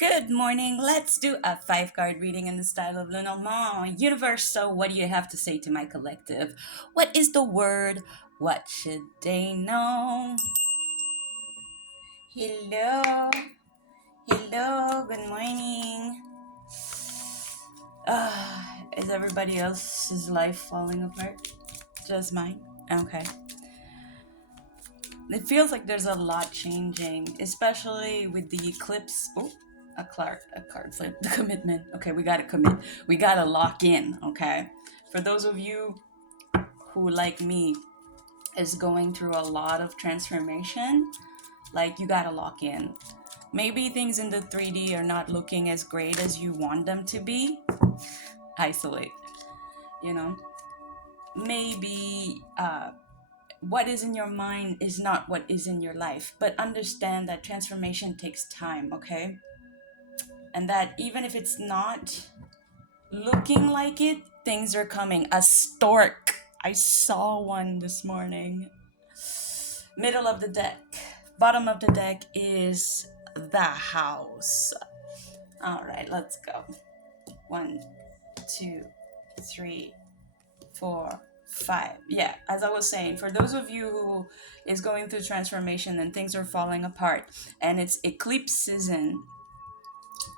Good morning. Let's do a 5 card reading in the style of Lenormand. Universe, so what do you have to say to my collective? What is the word? What should they know? Hello. Hello. Good morning. Is everybody else's life falling apart? Just mine? Okay. It feels like there's a lot changing, especially with the eclipse. Oh, a card flip. The commitment. Okay, we gotta commit. We gotta lock in. Okay, for those of you who, like me, is going through a lot of transformation, like you gotta lock in. Maybe things in the 3D are not looking as great as you want them to be. Isolate. You know, maybe what is in your mind is not what is in your life. But understand that transformation takes time, okay? And that even if it's not looking like it, things are coming. A stork. I saw one this morning. Middle of the deck. Bottom of the deck is the house. All right, let's go. 1, 2, 3, 4, 5. Yeah, as I was saying, for those of you who is going through transformation and things are falling apart and it's eclipse season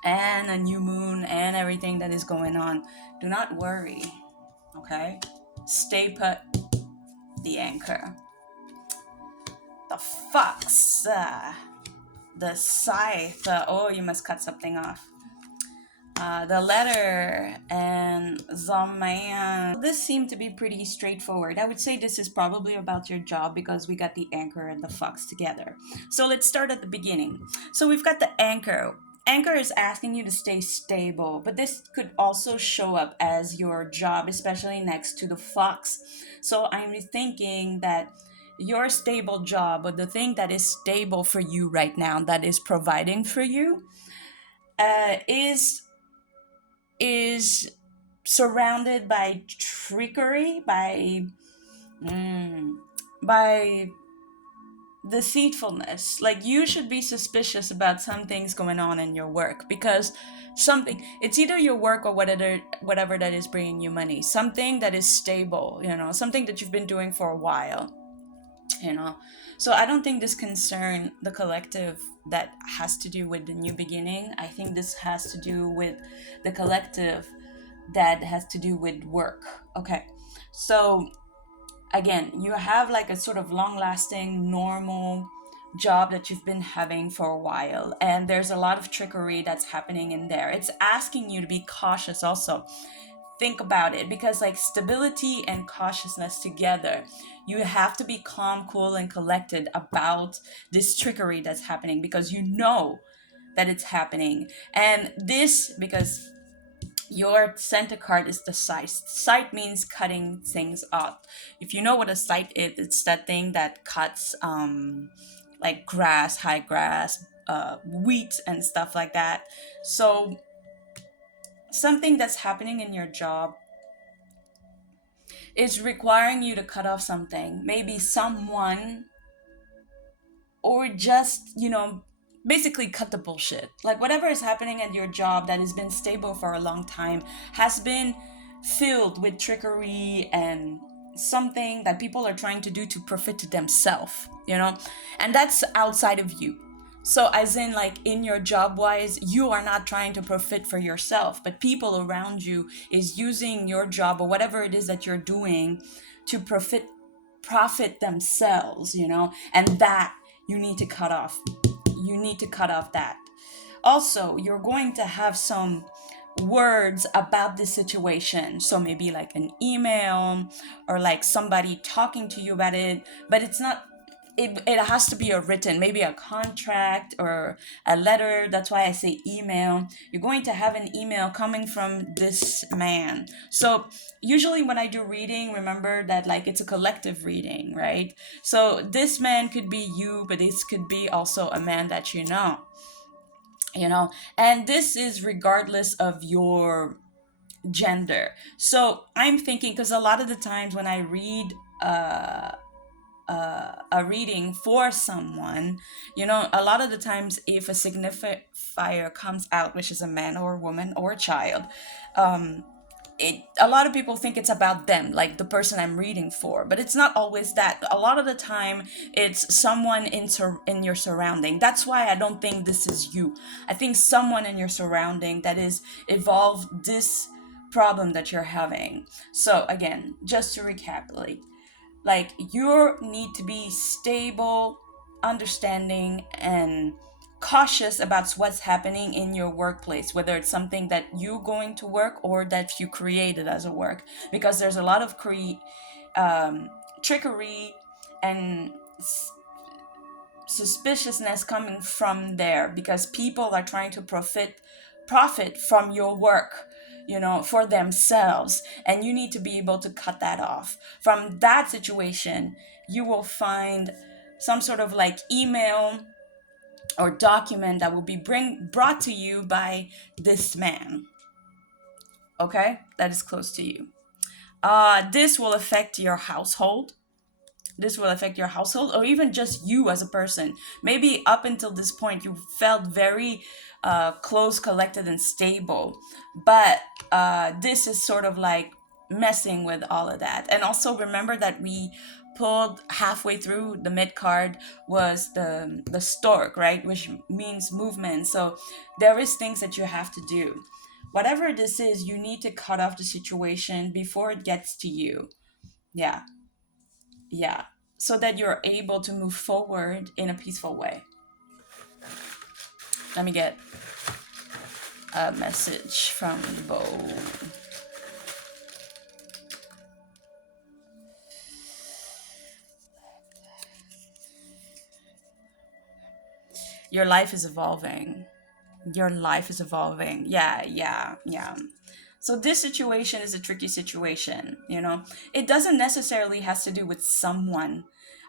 and a new moon and everything that is going on, do not worry. Okay, stay put. The anchor, the fox, the scythe. Oh, you must cut something off. The letter and the man. This seemed to be pretty straightforward. I would say this is probably about your job because we got the anchor and the fox together. So let's start at the beginning. So we've got the anchor. Anchor is asking you to stay stable, but this could also show up as your job, especially next to the fox. So I'm thinking that your stable job, or the thing that is stable for you right now, that is providing for you, is surrounded by trickery, by deceitfulness. Like, you should be suspicious about some things going on in your work, because something, it's either your work or whatever that is bringing you money, something that is stable, something that you've been doing for a while, you know so I don't think this concern the collective that has to do with the new beginning. I think this has to do with the collective that has to do with work. Okay, so again, you have like a sort of long lasting normal job that you've been having for a while, and there's a lot of trickery that's happening in there. It's asking you to be cautious also. Think about it, because like stability and cautiousness together, you have to be calm, cool, and collected about this trickery that's happening, because you know that it's happening. And this, because your center card is the scythe. Scythe means cutting things off. If you know what a scythe is, it's that thing that cuts like grass, high grass, wheat and stuff like that. So something that's happening in your job is requiring you to cut off something, maybe someone, or just, basically cut the bullshit. Like, whatever is happening at your job that has been stable for a long time has been filled with trickery and something that people are trying to do to profit to themselves, and that's outside of you. So as in, like, in your job wise, you are not trying to profit for yourself, but people around you is using your job or whatever it is that you're doing to profit themselves, and that you need to cut off. You need to cut off that. Also, you're going to have some words about this situation. So maybe like an email, or like somebody talking to you about it, but it's not, it has to be a written, maybe a contract or a letter. That's why I say email. You're going to have an email coming from this man. So usually when I do reading, remember that, like, it's a collective reading, right? So this man could be you, but this could be also a man that and this is regardless of your gender. So I'm thinking, because a lot of the times when I read a reading for someone, you know, a lot of the times if a signifier comes out, which is a man or a woman or a child, um, a lot of people think it's about them, like the person I'm reading for, but it's not always that. A lot of the time it's someone in your surrounding. That's why I don't think this is you. I think someone in your surrounding that is evolved this problem that you're having. So again, just to recapitulate, like you need to be stable, understanding, and cautious about what's happening in your workplace, whether it's something that you going to work or that you created as a work, because there's a lot of trickery and suspiciousness coming from there, because people are trying to profit from your work, you know, for themselves, and you need to be able to cut that off. From that situation, you will find some sort of like email or document that will be brought to you by this man, okay, that is close to you. This will affect your household. This will affect your household, or even just you as a person. Maybe up until this point you felt very close, collected, and stable, but this is sort of like messing with all of that. And also remember that we pulled halfway through the mid card was the stork, right, which means movement. So there is things that you have to do. Whatever this is, you need to cut off the situation before it gets to you. Yeah, yeah, so that you're able to move forward in a peaceful way. Let me get a message from the bow. Your life is evolving. Your life is evolving. Yeah, yeah, yeah. So this situation is a tricky situation, you know. It doesn't necessarily has to do with someone.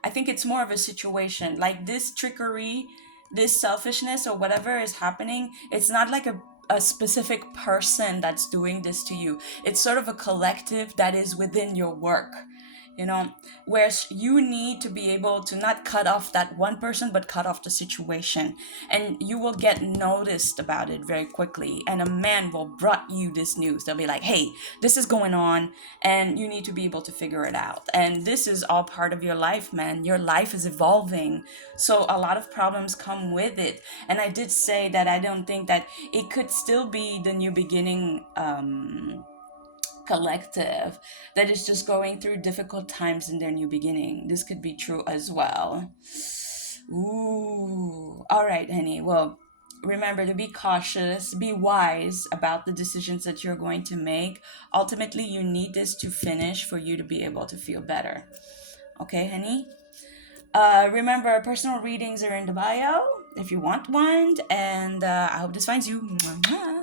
I think it's more of a situation. Like this trickery, this selfishness or whatever is happening, it's not like a specific person that's doing this to you. It's sort of a collective that is within your work, you know, where you need to be able to not cut off that one person but cut off the situation, and you will get noticed about it very quickly, and a man will brought you this news. They'll be like, hey, this is going on, and you need to be able to figure it out. And this is all part of your life, man. Your life is evolving, so a lot of problems come with it. And I did say that I don't think that it could still be the new beginning collective that is just going through difficult times in their new beginning. This could be true as well. Ooh. All right, honey. Well, remember to be cautious, be wise about the decisions that you're going to make. Ultimately, you need this to finish for you to be able to feel better. Okay, honey? Remember, personal readings are in the bio if you want one. And I hope this finds you. Mwah, mwah.